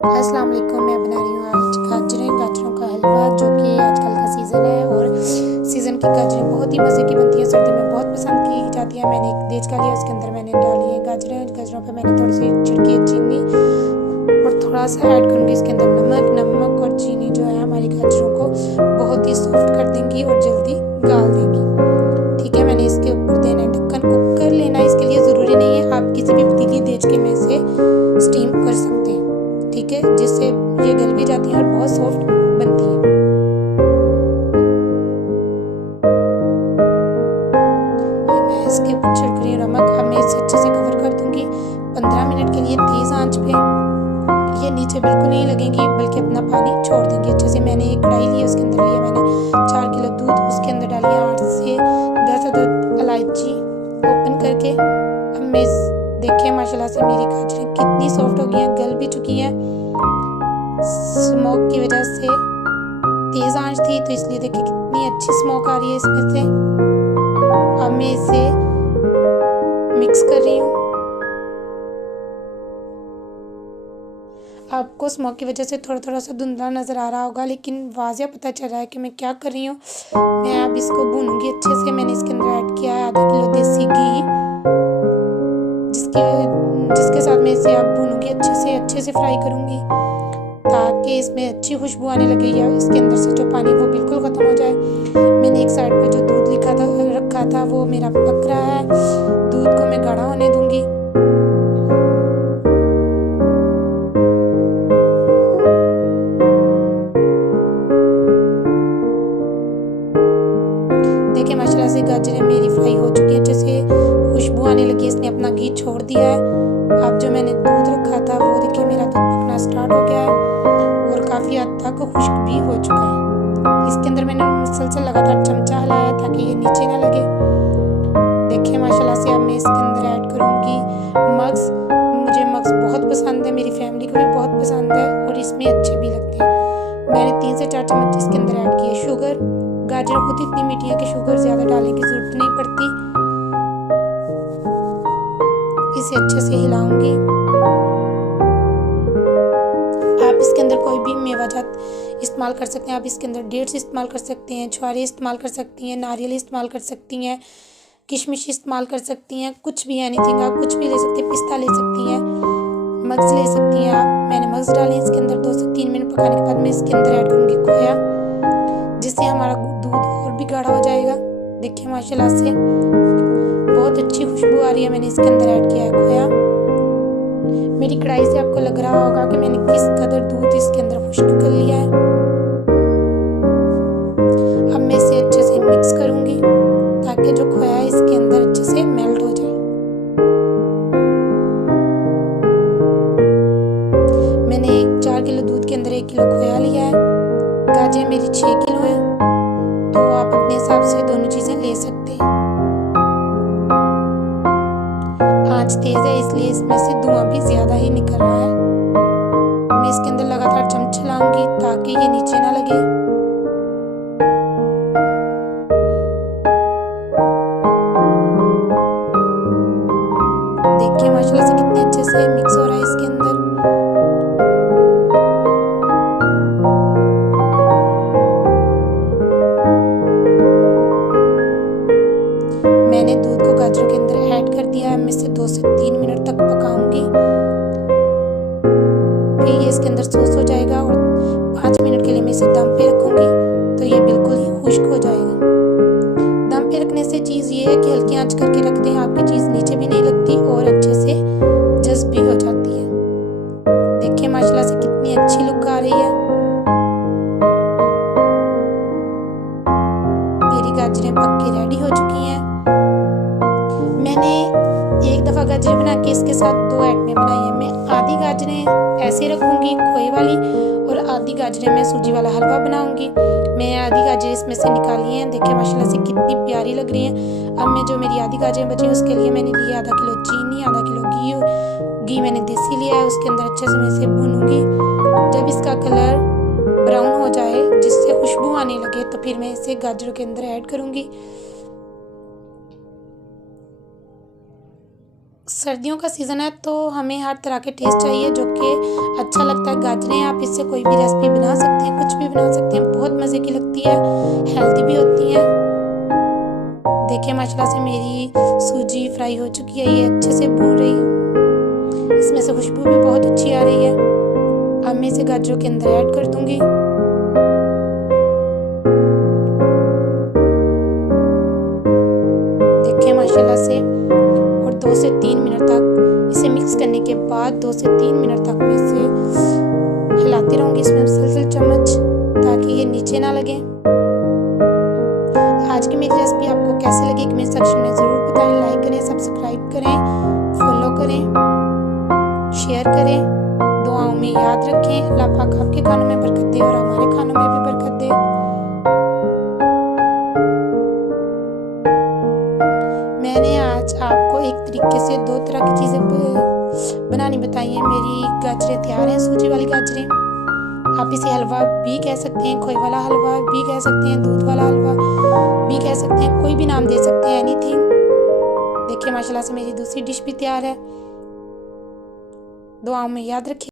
अस्सलाम वालेकुम। मैं बना रही हूँ आज गाजरों का हलवा, जो कि आजकल का सीज़न है और सीज़न की गाजरें बहुत ही मज़े की बनती हैं, सर्दी में बहुत पसंद की जाती है। मैंने एक देचका लिया, उसके अंदर मैंने डाली है गाजरों पे मैंने थोड़ी सी छिड़की है चीनी और थोड़ा सा ऐड करूँगी इसके अंदर नमक और चीनी जो है हमारी गाजरों को बहुत ही सॉफ्ट कर देंगी और जल्दी गाल देंगी। ठीक है, मैंने इसके ऊपर देना है ढक्कन। कुकर लेना है इसके लिए ज़रूरी नहीं है, आप किसी भी पतीली देचके में से स्टीम कर सकते हैं। ठीक है, जिससे ये गल भी जाती है और बहुत सॉफ्ट बनती है। ये मैं इसके ऊपर छिड़क रही हूँ नमक। अब मैं इसे अच्छे से कवर कर दूंगी 15 मिनट के लिए तेज़ आंच पे। ये नीचे बिल्कुल नहीं लगेंगी, बल्कि अपना पानी छोड़ देंगी अच्छे से। मैंने एक कढ़ाई ली, उसके अंदर लिया मैंने 4 किलो दूध, उसके अंदर डाली 8 से 10 अदद इलायची ओपन करके। अब मैं देखिए माशाल्लाह से मेरी गाजरें कितनी सॉफ्ट हो गई हैं, गल भी चुकी हैं। स्मोक की वजह से तेज़ आंच थी, तो इसलिए देखिए कितनी अच्छी स्मोक आ रही है इसमें से। अब मैं इसे मिक्स कर रही हूँ। आपको स्मोक की वजह से थोड़ा सा धुंधला नज़र आ रहा होगा, लेकिन वाज़िया पता चल रहा है कि मैं क्या कर रही हूँ। मैं अब इसको भूनूंगी अच्छे से। मैंने इसके अंदर ऐड किया है आधा किलो देसी घी, जिसके साथ मैं इसे अब भूनूंगी अच्छे से फ्राई करूंगी, ताकि इसमें अच्छी खुशबू आने लगे या इसके अंदर से जो पानी वो बिल्कुल ख़त्म हो जाए। मैंने एक साइड पे जो दूध रखा था वो मेरा पक रहा है। दूध को मैं गाढ़ा होने दूंगी। देखिए माशाल्लाह से गाजरें मेरी फ्राई हो चुकी है, अच्छे से खुशबू आने लगी, इसने अपना घी छोड़ दिया है। अब जो मैंने दूध रखा था वो देखिए मेरा दूध पकना स्टार्ट हो गया है और काफ़ी हद तक खुश्क भी हो चुका है। इसके अंदर मैंने मुसलसल लगातार चमचा हिलाया ताकि ये नीचे ना लगे। देखिए माशाल्लाह से अब मैं इसके अंदर ऐड करूँगी मग्स। मुझे मग्स बहुत पसंद है, मेरी फैमिली को भी बहुत पसंद है और इसमें अच्छे भी लगते हैं। मैंने 3 से 4 चम्मच इसके अंदर ऐड किए शुगर। गाजर खुद इतनी मीठी है कि शुगर ज़्यादा डालने की ज़रूरत नहीं पड़ती। इसे अच्छे से हिलाऊंगी। आप इसके अंदर कोई भी मेवाजात इस्तेमाल कर सकते हैं। आप इसके अंदर डेट्स इस्तेमाल कर सकते हैं, छुहारे इस्तेमाल कर सकती हैं, नारियल इस्तेमाल कर सकती हैं, किशमिश इस्तेमाल कर सकती हैं, कुछ भी एनीथिंग आप कुछ भी ले सकते हैं। पिस्ता ले सकती हैं, मग्स ले सकती हैं आप। मैंने मग्स डाले इसके अंदर। 2 से 3 मिनट पकाने के बाद मैं इसके अंदर ऐड करूँगी खोया, जिससे हमारा दूध और भी गाढ़ा हो जाएगा। देखिए माशाल्लाह से बहुत अच्छी खुशबू आ रही है। मैंने इसके अंदर ऐड किया है खोया। मेरी कढ़ाई से आपको लग रहा होगा कि मैंने किस कदर दूध इसके अंदर खुश्क कर लिया है। अब मैं इसे अच्छे से मिक्स करूंगी ताकि जो खोया है इसके अंदर अच्छे से मेल्ट हो जाए। मैंने 4 किलो दूध के अंदर 1 किलो खोया लिया है। गाजरें मेरी 6 किलो है, तो आप अपने हिसाब से दोनों चीज़ें ले सकते हैं। आंच तेज़ है इसलिए इसमें से धुआं भी ज़्यादा ही निकल रहा है। मैं इसके अंदर लगातार चमचा लाऊंगी ताकि ये नीचे ना लगे। देखिए माशाल्लाह से कितने अच्छे से मिक्स हो रहा है इसके अंदर। मैंने दूध को गाजरों के अंदर ऐड कर दिया है। मैं इसे 2 से 3 मिनट तक पकाऊंगी, फिर ये इसके अंदर सॉस हो जाएगा और 5 मिनट के लिए मैं इसे दम पे रखूंगी, तो ये बिल्कुल ही खुश्क हो जाएगा। दम पे रखने से चीज़ ये है कि हल्की आंच करके रख दें, आपकी चीज़ नीचे भी नहीं लगती और अच्छे से जज़्ब भी हो जाती है। देखिए माशाल्लाह से कितनी अच्छी लुक आ रही है। मेरी गाजरें पक के रेडी हो चुकी हैं। मैंने एक दफ़ा गाजरें बना के इसके साथ 2 आइटमें बनाई हैं। मैं आधी गाजरें ऐसे रखूँगी खोए वाली और आधी गाजरें मैं सूजी वाला हलवा बनाऊँगी। मैं आधी गाजरें इसमें से निकाली हैं। देखिए माशाल्लाह से कितनी प्यारी लग रही हैं। अब मैं जो मेरी आधी गाजरें बची हैं उसके लिए मैंने लिया आधा किलो चीनी, आधा किलो घी मैंने देसी लिया है। उसके अंदर अच्छे से मैं इसे भूनूंगी। जब इसका कलर ब्राउन हो जाए, जिससे खुशबू आने लगे, तो फिर मैं इसे गाजरों के अंदर ऐड करूँगी। सर्दियों का सीज़न है तो हमें हर तरह के टेस्ट चाहिए, जो कि अच्छा लगता है गाजरें, आप इससे कोई भी रेसिपी बना सकते हैं, कुछ भी बना सकते हैं, बहुत मज़े की लगती है, हेल्दी भी होती है। देखिए माशाल्लाह से मेरी सूजी फ्राई हो चुकी है, ये अच्छे से भून रही है, इसमें से खुशबू भी बहुत अच्छी आ रही है। अब मैं इसे गाजरों के अंदर ऐड कर दूंगी। देखिए माशाल्लाह से, और 2 से 3 मिनट तक इसे मिक्स करने के बाद 2 से 3 मिनट तक मैं इसे हिलाती रहूंगी इसमें मुसलसल चम्मच, ताकि ये नीचे ना लगे। आज की मेरी रेसिपी आपको कैसे लगी कमेंट सेक्शन में ज़रूर बताएं। लाइक करें, सब्सक्राइब करें, फॉलो करें, शेयर करें, दुआओं में याद रखें। अल्लाह पाक आपके खानों में बरकत दे और हमारे खानों में भी बरकत दे। मैंने आज आपको एक तरीके से 2 तरह की चीज़ें बनानी बताई हैं। मेरी गाजरें तैयार हैं, सूजी वाली गाजरें। आप इसे हलवा भी कह सकते हैं, खोए वाला हलवा भी कह सकते हैं, दूध वाला हलवा भी कह सकते हैं, कोई भी नाम दे सकते हैं, एनीथिंग। देखिए माशाल्लाह से मेरी दूसरी डिश भी तैयार है। दुआओं में याद रखिए।